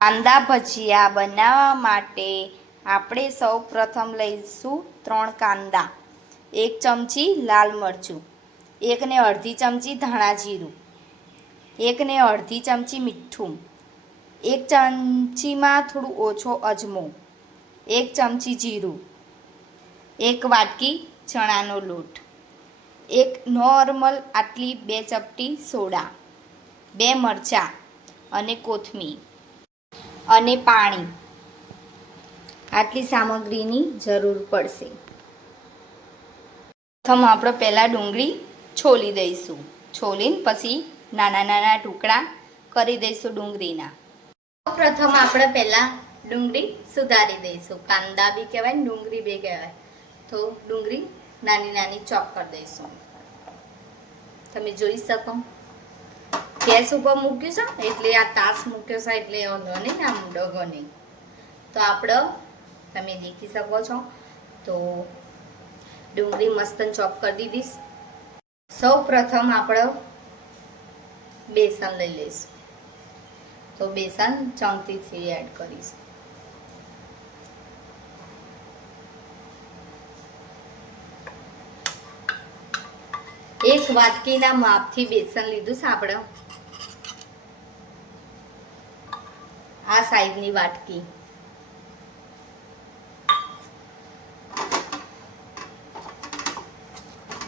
કાંદા ભજીયા બનાવવા માટે આપણે સૌ પ્રથમ લઈશું 3 કાંદા, 1 ચમચી લાલ મરચું, 1 ને અડધી ચમચી ધાણા જીરું, 1 ને અડધી ચમચી મીઠું, 1 ચમચીમાં થોડું ઓછો અજમો, 1 ચમચી જીરું, 1 વાટકી ચણાનો લોટ, 1 નોર્મલ આટલી 2 ચપટી સોડા, 2 મરચાં અને કોથમીર અને પાણી. આટલી સામગ્રીની જરૂર પડશે. પ્રથમ આપણે પહેલાં ડુંગળી છોલી દઈશું. છોલીને પછી નાના નાના ટુકડા કરી દઈશું ડુંગળીના. પ્રથમ આપણે પહેલાં ડુંગળી સુધારી દઈશું. કાંદા બી કહેવાય ને ડુંગળી બી કહેવાય. તો ડુંગળી નાની નાની ચોપ કરી દઈશું. તમે જોઈ શકો ગેસ ઉપર મૂક્યું છે એટલે આ તાસ મૂક્યો છે એટલે ઓલો નહીં આમ ડગો નહીં. તો આપણે તમે દેખી શકો છો. તો ડુંગળી મસ્ત ચોપ કરી દીધી. સૌ પ્રથમ આપણે બેસન લઈ લઈશું. તો બેસન ચમચીથી એડ કરીશું. એક વાટકીના માપથી બેસન લીધું છે આપણે. આ સાઈઝની વાટકી.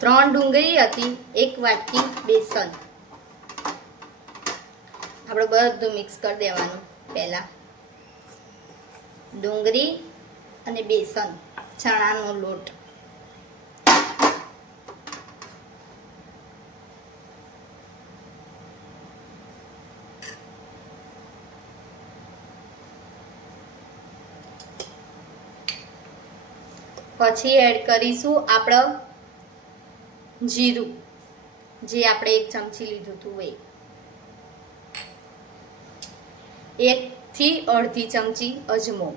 ત્રણ ડુંગળી હતી, 1 વાટકી બેસન. આપણે બધું મિક્સ કરી દેવાનું. પહેલા ડુંગળી અને બેસન, ચણાનો લોટ. પછી એડ કરીશું આપણે જીરું, જે આપણે 1 ચમચી લીધું હતું એ. 1 થી અડધી ચમચી અજમો.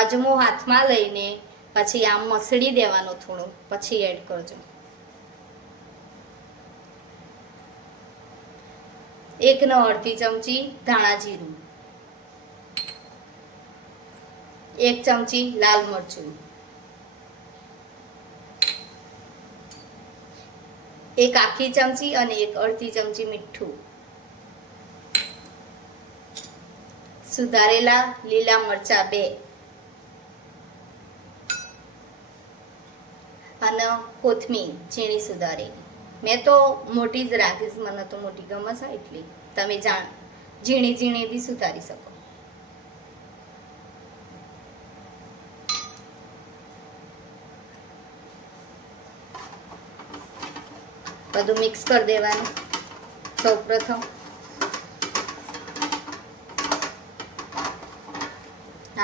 અજમો હાથમાં લઈને પછી આમ મસળી દેવાનો થોડો, પછી એડ કરજો. 1 ને અડધી ચમચી ધાણા જીરું, 1 ચમચી લાલ મરચું, 1 આખી ચમચી અને 1 અડધી ચમચી મીઠું, સુધારેલા લીલા મરચાં 2 અને કોથમીર ઝીણી સુધારેલી. મેં તો મોટી જ રાખીશ, મને તો મોટી ગમે છે એટલે તમે ઝીણી ઝીણી બી સુધારી શકો. બધું મિક્સ કરી દેવાનું. સૌ પ્રથમ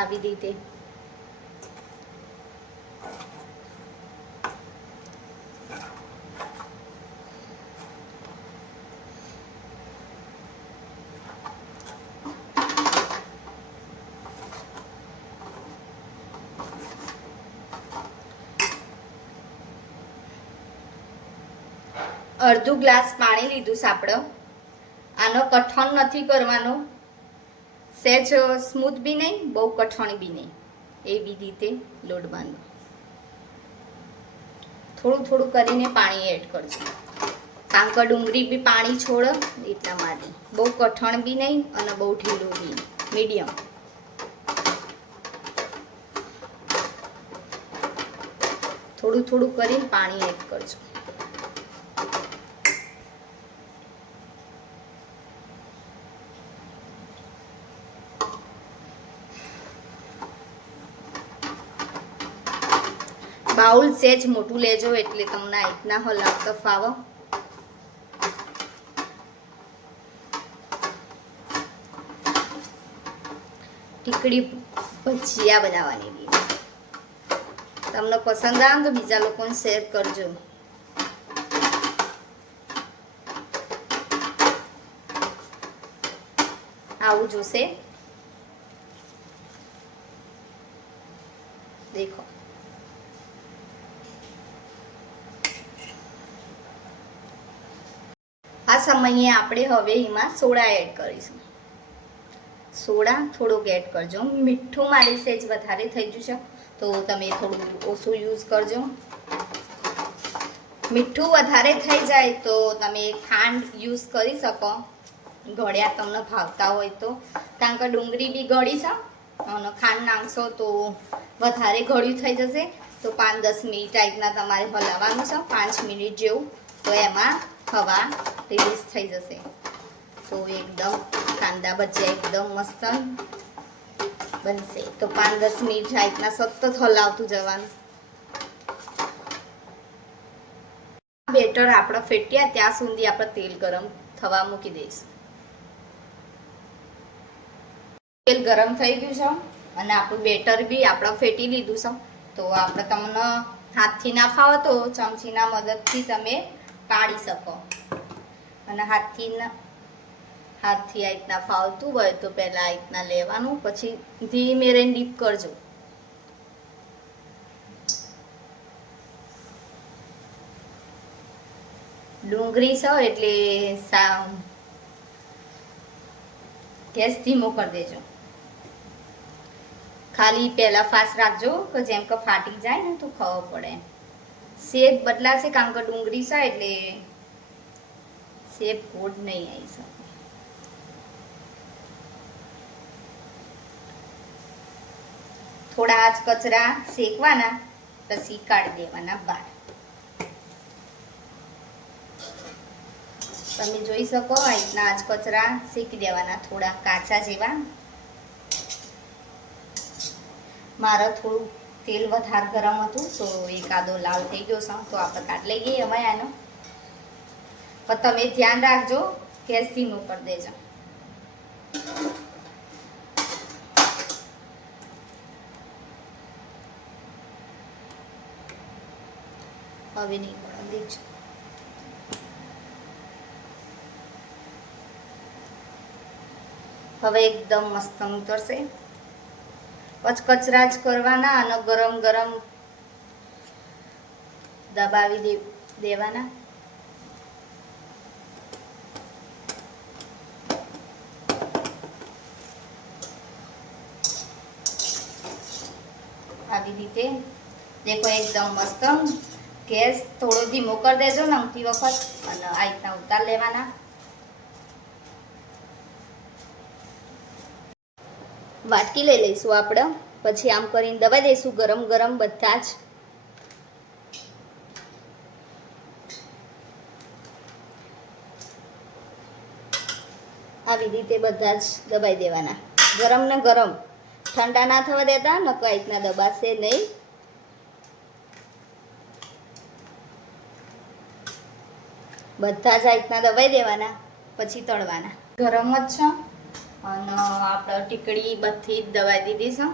આવી રીતે અડધું ગ્લાસ પાણી લીધું છે આપણે. આનો કઠણ નથી કરવાનો, સહેજ સ્મૂથ બી નહીં, બહુ કઠણ બી નહીં, એવી રીતે લોટ બાંધો. થોડું થોડું કરીને પાણી એડ કરજો, કારણ કે ડુંગળી બી પાણી છોડે એટલા માટે. બહુ કઠણ બી નહીં અને બહુ ઢીલું બી નહીં, મીડિયમ. થોડું થોડું કરીને પાણી એડ કરજો. બાઉલ સેજ મોટું લેજો એટલે તમને આ રીતના હલાવતા ફાવો. ટીકડી ભજીયા બનાવવાની. તમને પસંદ આવે તો બીજા લોકોને શેર કરજો. આવું જોશે. દેખો આ સમયે આપણે હવે એમાં સોડા એડ કરીશું. સોડા થોડુંક એડ કરજો. મીઠું મારી સેજ વધારે થઈ જશે તો તમે થોડું ઓછું યુઝ કરજો. મીઠું વધારે થઈ જાય તો તમે ખાંડ યુઝ કરી શકો, ગળ્યા તમને ભાવતા હોય તો, કારણ કે ડુંગળી બી ગળી છે અને ખાંડ નાખશો તો વધારે ગળ્યું થઈ જશે. તો 5-10 મિનિટ ટાઈપના તમારે હલાવવાનું છે, 5 મિનિટ જેવું, તો એમાં હવા રિલીઝ થઈ જશે. તો એકદમ કાંદા ભજીયા એકદમ મસ્ત બનશે. તો 5-10 મિનિટ ટાઈપના સતત હલાવતું જવાનું. બેટર આપણે ફેટ્યા ત્યાં સુધી આપણે તેલ ગરમ થવા મૂકી દઈશું. તેલ ગરમ થઈ ગયું છે અને આપણું બેટર બી આપણે ફેટી લીધું છે. તો આપણે તમને હાથથી ના ફાવો તો ચમચીના મદદથી તમે કાઢી શકો, અને હાથથી આ રીતના ફાવતું હોય તો પહેલા આ રીતના લેવાનું, પછી ધીમે રહીને ડીપ કરજો. ડુંગળી છે એટલે ગેસ ધીમો કરી દેજો. ખાલી પહેલા ફાસ્ટ રાખજો કે જેમ કે ફાટી જાય ને તો ખબર પડે. શેપ બદલાશે કારણ કે ડુંગળી છે એટલે શેપ ગોળ નહીં આવી શકે. થોડા આજ કચરા શેકવાના, પછી કાઢી દેવાના બહાર. તમે જોઈ શકો આ રીતના આજ કચરા શેકી દેવાના, થોડા કાચા જેવા. મારે થોડું તેલ વધારે ગરમ હતું તો એકાદો લાલ થઈ ગયો છે, તો આપણે કાઢી લઈએ હવે આનો. પણ તમે ધ્યાન રાખજો, ગેસ ધીમો કરી દેજો. હવે નહીં પડે દેજો. હવે એકદમ મસ્ત ઉતરશે. કચકચરા જ કરવાના અને ગરમ ગરમ દબાવી દેવાના. આવી રીતે દેખો એકદમ મસ્ત. ગેસ થોડો ધીમો કરી દેજો નમતી વખત, અને આ રીતના ઉતાર લેવાના. વાટકી લઈ લઈશું આપણે, પછી આમ કરીને દબાઈ દઈશું ગરમ ગરમ બધા જ. આવી રીતે બધા જ દબાઈ દેવાના, ગરમ ને ગરમ. ઠંડા ના થવા દેતા, નકર આ રીતના દબાશે નહીં. બધા જ આ રીતના દબાઈ દેવાના, પછી તળવાના. ગરમ જ છે અને આપણે ટીકડી બધી જ દબાઈ દીધી છે.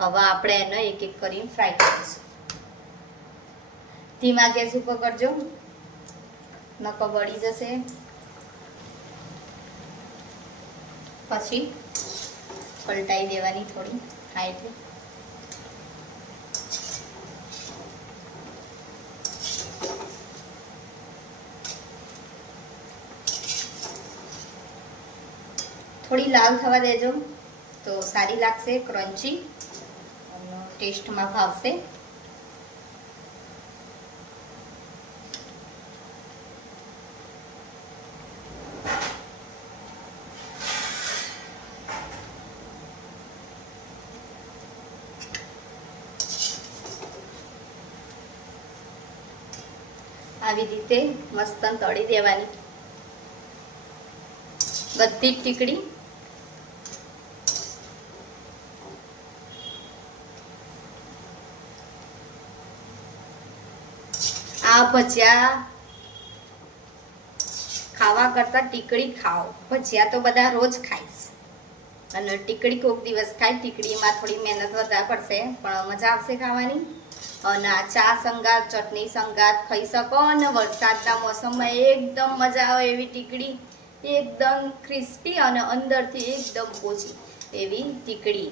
હવે આપણે એને એક એક કરીને ફ્રાય કરીશું. ધીમા ગેસ ઉપર કરજો, નકર બળી જશે. પછી પલટાઈ દેવાની થોડી હાઈથી. થોડી લાલ થવા દેજો તો સારી લાગશે, ક્રન્ચી અને ટેસ્ટમાં ભાવશે. આવી રીતે મસ્ત તળી દેવાની બધી ટીકડી. આ ભજીયા ખાવા કરતા ટીકડી ખાઓ. ભજીયા તો બધા રોજ ખાઈશ, અને ટીકડી કોઈક દિવસ ખાય. ટીકડીમાં થોડી મહેનત વધારે પડશે પણ મજા આવશે ખાવાની. અને આ ચા સંગાત, ચટણી સંગાત ખાઈ શકો. અને વરસાદના મોસમમાં એકદમ મજા આવે એવી ટીકડી, એકદમ ક્રિસ્પી અને અંદરથી એકદમ પોચી એવી ટીકડી.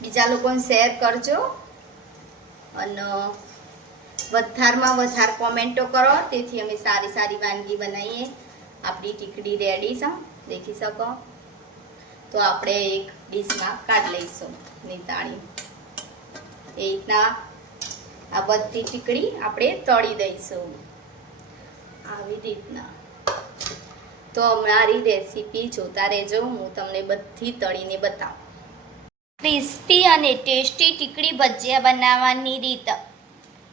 બીજા લોકોને શેર કરજો અને વધારમાં વધારે કોમેન્ટો કરો, તેથી અમે સારી સારી વાનગી બનાવીએ આપણી ટીકડી રેડી છે, દેખી શકો. તો આપણે એક ડીશમાં કાઢી લઈશું નીતાળી. એ રીતના આ બધી ટીકડી આપણે તળી દઈશું આવી રીતના. તો અમારી રેસીપી જોતા રહેજો, હું તમને બધી તળીને બતાવું. ક્રિસ્પી અને ટેસ્ટી ટીકડી ભજીયા બનાવવાની રીત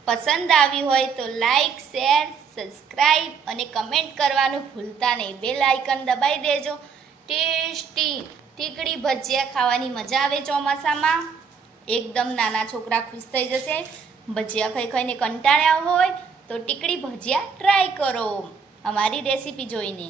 પસંદ આવી હોય તો લાઈક, શેર, સબસ્ક્રાઈબ અને કમેન્ટ કરવાનું ભૂલતા નહીં. બેલ આઇકન દબાવી દેજો. ટેસ્ટી ટીકડી ભજીયા ખાવાની મજા આવે ચોમાસામાં. એકદમ નાના છોકરા ખુશ થઈ જશે. ભજીયા ખાઈ ખાઈને કંટાળ્યા હોય તો ટીકડી ભજીયા ટ્રાય કરો અમારી રેસીપી જોઈને.